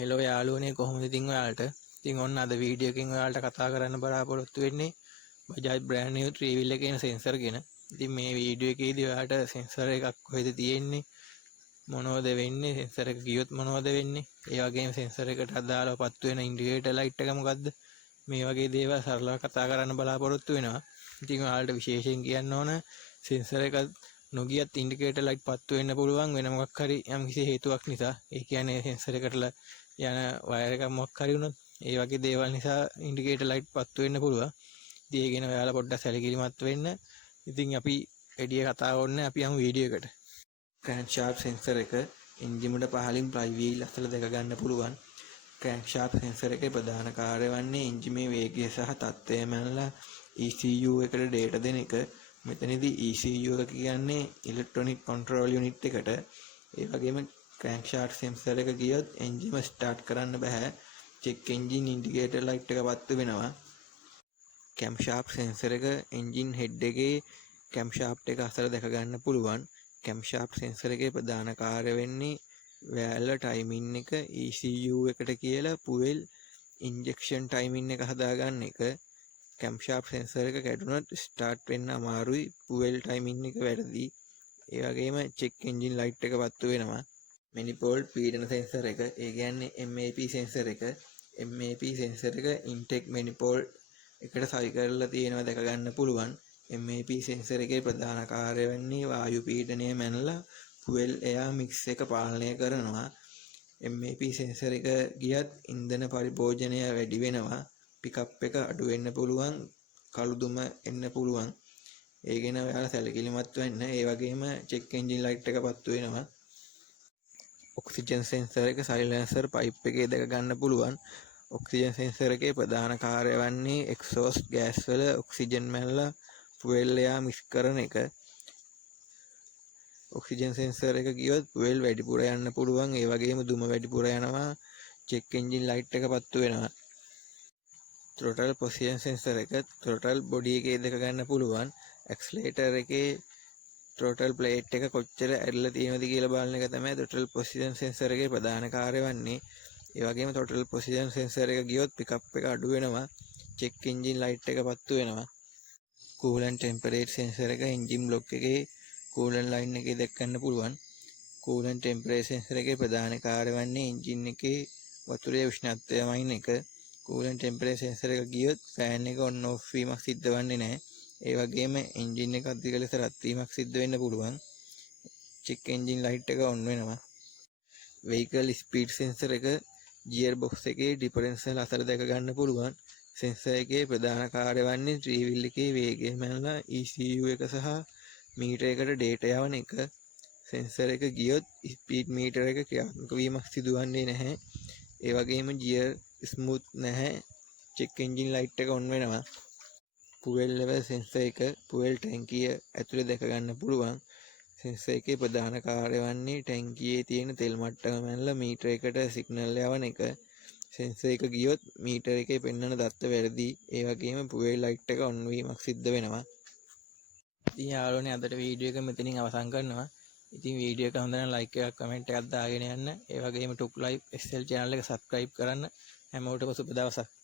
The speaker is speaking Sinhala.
හෙලෝ යාළුවනේ කොහොමද ඉතින් ඔයාලට? ඉතින් ඔන්න අද වීඩියෝ එකකින් ඔයාලට කතා කරන්න බලාපොරොත්තු වෙන්නේ Bajaj brand new 3 wheel එකේ එන සෙන්සර් ගැන. ඉතින් මේ වීඩියෝ එකේදී ඔයාලට සෙන්සර් එකක් කොහෙද තියෙන්නේ, මොනවද වෙන්නේ, සෙන්සර් එක ගියොත් මොනවද වෙන්නේ, ඒ වගේම සෙන්සර් එකට අදාළව පත්තු වෙන ඉන්ඩිකේටර් ලයිට් එක මොකද්ද, මේ වගේ දේවල් සරලව කතා කරන්න බලාපොරොත්තු වෙනවා. ඉතින් ඔයාලට විශේෂයෙන් කියන්න ඕන සෙන්සර් එක නොගියත් ඉන්ඩිකේටර් ලයිට් පත්තු වෙන්න පුළුවන් වෙන මොකක් හරි යම්කිසි හේතුවක් නිසා. ඒ කියන්නේ සෙන්සර් එකට යන වයර් එකක් මොකක් හරි වුණොත් ඒ වගේ දේවල් නිසා ඉන්ඩිකේටර් ලයිට් පත්තු වෙන්න පුළුවන්. ඉතින් ඒ ගැන ඔයාලා පොඩ්ඩක් සැලකිලිමත් වෙන්න. ඉතින් අපි එඩිය කතා කරන්නේ අපි යමු වීඩියෝ එකට. ක්‍රෑන්ක්ෂාෆ්ට් සෙන්සර් එක එන්ජින් උඩ පහළින් ෆ්ලයි වීල් අතර දැක ගන්න පුළුවන්. ක්‍රෑන්ක්ෂාෆ්ට් සෙන්සර් එකේ ප්‍රධාන කාර්යය වන්නේ එන්ජිමේ වේගය සහ තත්ත්වය මැනලා ECU එකට ඩේටා දෙන එක. මෙතනදී ECU එක කියන්නේ ඉලෙක්ට්‍රොනික කන්ට්‍රෝල් යුනිට් එකට. ඒ වගේම ක්‍රෑන්ක්ෂාෆ්ට් සෙන්සර් එක ගියොත් එන්ජිම ස්ටාර්ට් කරන්න බෑ. චෙක් එන්ජින් ඉන්ඩිකේටර් ලයිට් එක පත්තු වෙනවා. කැම්ෂාෆ්ට් සෙන්සර් එක එන්ජින් හෙඩ් එකේ කැම්ෂාෆ්ට් එක අතර දැක ගන්න පුළුවන්. කැම්ෂාෆ්ට් සෙන්සර් එකේ ප්‍රධාන කාර්යය වෙන්නේ වෑල්ව ටයිමින් එක ECU එකට කියලා පුවෙල් ඉන්ජෙක්ෂන් ටයිමින් එක හදාගන්න එක. කැම්ෂාෆ්ට් සෙන්සර් එක කැඩුනොත් ස්ටාර්ට් වෙන්න අමාරුයි, පුවෙල් ටයිමින් එක වැරදි. ඒ වගේම චෙක් එන්ජින් ලයිට් එක පත්තු වෙනවා. මැනිපෝල්ඩ් පීඩන සෙන්සර් එක, ඒ කියන්නේ MAP සෙන්සර් එක. MAP සෙන්සර් එක ඉන්ටෙක් මැනිපෝල්ඩ් එකට සවි කරලා තියෙනවා දැක ගන්න පුළුවන්. MAP සෙන්සර් එකේ ප්‍රධාන කාර්යය වෙන්නේ වායු පීඩනය මැනලා ෆුවල් එයාර් මික්ස් එක පාලනය කරනවා. MAP සෙන්සර් එක ගියත් ඉන්ධන පරිභෝජනය වැඩි වෙනවා. පිකප් එක අඩු වෙන්න පුළුවන්, කළුදුම එන්න පුළුවන්. ඒ ගැන ඔයාලා සැලකිලිමත් වෙන්න. ඒ වගේම චෙක් එන්ජින් ලයිට් එක පත්තු වෙනවා. ඔක්සිජන් සෙන්සර් එක සයිලන්සර් පයිප් එකේ දැක ගන්න පුළුවන්. ඔක්සිජන් සෙන්සර් එකේ ප්‍රධාන කාර්යය වන්නේ එක්සෝස්ට් ගෑස් වල ඔක්සිජන් මැනලා ෆුවල් එයාර් මික්ස් කරන එක. ඔක්සිජන් සෙන්සර් එක ගියොත් ෆුවල් වැඩිපුර යන්න පුළුවන්. ඒ වගේම දුම වැඩිපුර යනවා. චෙක් එන්ජින් ලයිට් එක පත්තු වෙනවා. throttle position sensor එක throttle body එකේ දැක ගන්න පුළුවන්. accelerator එකේ throttle plate එක කොච්චර ඇරිලා තියෙනවද කියලා බලන එක තමයි throttle position sensor එකේ ප්‍රධාන කාර්යය වන්නේ. ඒ වගේම throttle position sensor එක ගියොත් pickup එක අඩු වෙනවා. check engine light එක පත්තු වෙනවා. coolant temperature sensor එක engine block එකේ coolant line එකේ දැක ගන්න පුළුවන්. coolant temperature sensor එකේ ප්‍රධාන කාර්යය වන්නේ engine එකේ වතුරේ උෂ්ණත්වය වයින් එක. coolant temperature sensor එක ගියොත් fan එක on off වීමක් සිද්ධ වෙන්නේ නැහැ. ඒ වගේම එන්ජින් එක අධික ලෙස රත් වීමක් සිද්ධ වෙන්න පුළුවන්. check engine light එක on වෙනවා. vehicle speed sensor එක gear box එකේ differential අතර දැක ගන්න පුළුවන්. sensor එකේ ප්‍රධාන කාර්යය වන්නේ 3 wheel එකේ වේගය මැනලා ECU එක සහ මීටර එකට data යවන එක. sensor එක ගියොත් speed meter එක ක්‍රියාත්මක වීමක් සිදුවන්නේ නැහැ. ඒ වගේම gear smooth නැහැ. check engine light එක on වෙනවා. fuel level sensor එක fuel ටැංකිය ඇතුලේ දැක ගන්න පුළුවන්. sensor එකේ ප්‍රධාන කාර්යය වන්නේ ටැංකියේ තියෙන තෙල් මට්ටම මැනලා මීටර එකට සිග්නල් යවන එක. sensor එක ගියොත් මීටර එකේ පෙන්වන දත්ත වැරදි. ඒ වගේම fuel light එක on වීමක් සිද්ධ වෙනවා. ඉතින් යාළුවනේ අදට වීඩියෝ එක මෙතනින් අවසන් කරනවා. ඉතින් වීඩියෝ එක හොඳ නම් ලයික් එකක් කමෙන්ට් එකක් දාගෙන යන්න. ඒ වගේම ටුක් ලයිව් SL channel එක subscribe කරන්න. හැමෝටම සුබ දවසක්.